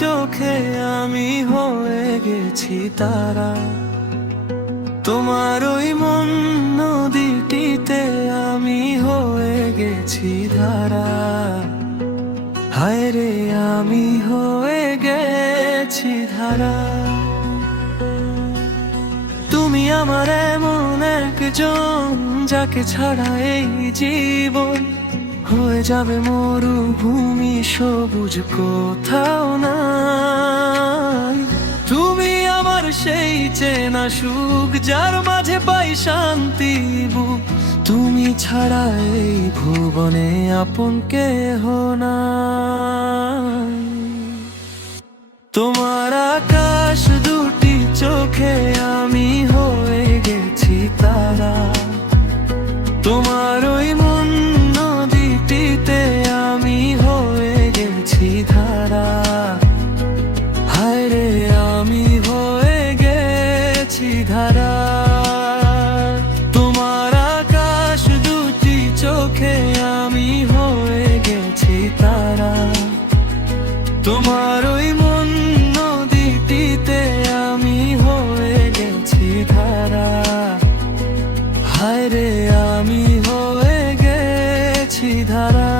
চোখে আমি হয়ে গেছি তারা, তোমার ওই মন নদীটিতে আমি হয়ে গেছি ধারা। হায় রে আমি হয়ে গেছি ধারা। তুমি আমার এমন একজন, যাকে ছাড়া এই জীবন হয়ে যাবে মরুভূমি, সবুজ কোথাও নাই। তুমি আমার সেই চেনা সুখ, যার মাঝে পাই শান্তি বুক। তুমি ছাড়া এই ভুবনে আপন কেহ নাই। তোমার আকাশ দুটি চোখে আমি হয়ে গেছি তারা, তোমার ওই মন নদীটিতে আমি হয়ে গেছি ধারা। হায় রে আমি হয়ে গেছি ধারা। তোমার আকাশ দুটি চোখে আমি হয়ে গেছি তারা, তোমার ওই মন নদীটিতে আমি হয়ে গেছি ধারা। হায় রে আমি হয়ে গেছি ধারা।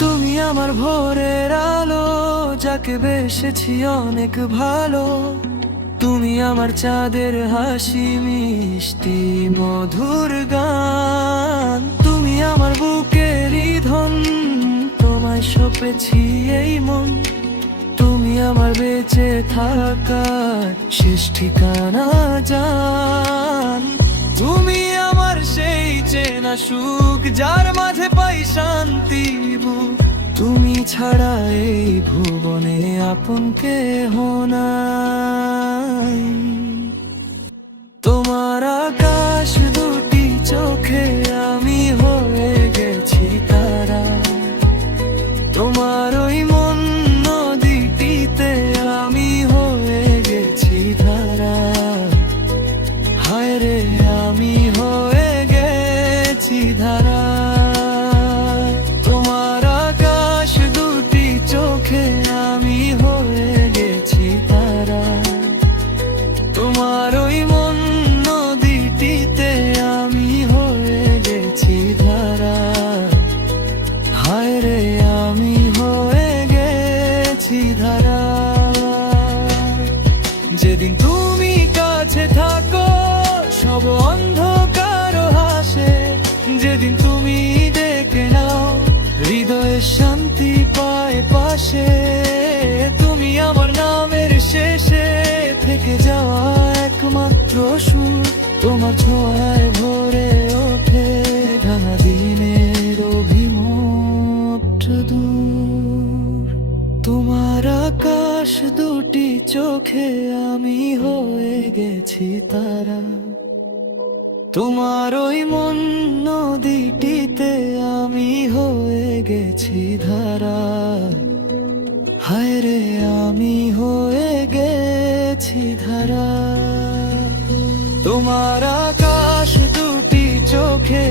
তুমি আমার ভোরের আলো, যাকে বেসেছি অনেক ভালো। তুমি আমার চাঁদের হাসি, মিষ্টি মধুর গান। তুমি আমার বুকেরই ধন, তোমায় সঁপেছি এই মন। তুমি আমার বেঁচে থাকার শেষ ঠিকানা জান। তুমি আমার সেই চেনা সুখ, যার মাঝে পাই শান্তি বুক। তুমি ছাড়া এই ভুবনে আপন কেহ নাই। তোমার আকাশ দুটি চোখে আমি হয়ে গেছি তারা, তোমার ওই মন নদীটিতে আমি হয়ে গেছি ধারা। হায় রে আমি হয়ে গেছি ধারা। তোমার আকাশ দুটি চোখে আমি হয়ে গেছি তারা, তোমার ওই মন নদীটিতে আমি হয়ে গেছি ধারা। হায় রে আমি হয়ে গেছি ধারা। যেদিন তুমি কাছে থাকো সব অন্ধকার হাসে, যেদিন তুমি ডেকে নাও হৃদয়ে শান্তি পায় পাশে। তুমি আমার নামের শেষে থেকে যাওয়া একমাত্র সুর, তোমার ছোঁয়ায় ভরে ওঠে ভাঙা দিনের অভিমত দূর। তোমার আকাশ দুটি চোখে আমি হয়ে গেছি তারা, তোমার ওই মন নদীটিতে আমি হয়ে গেছি ধারা। হায় রে আমি হয়ে গেছি ধারা। তোমার আকাশ দুটি চোখে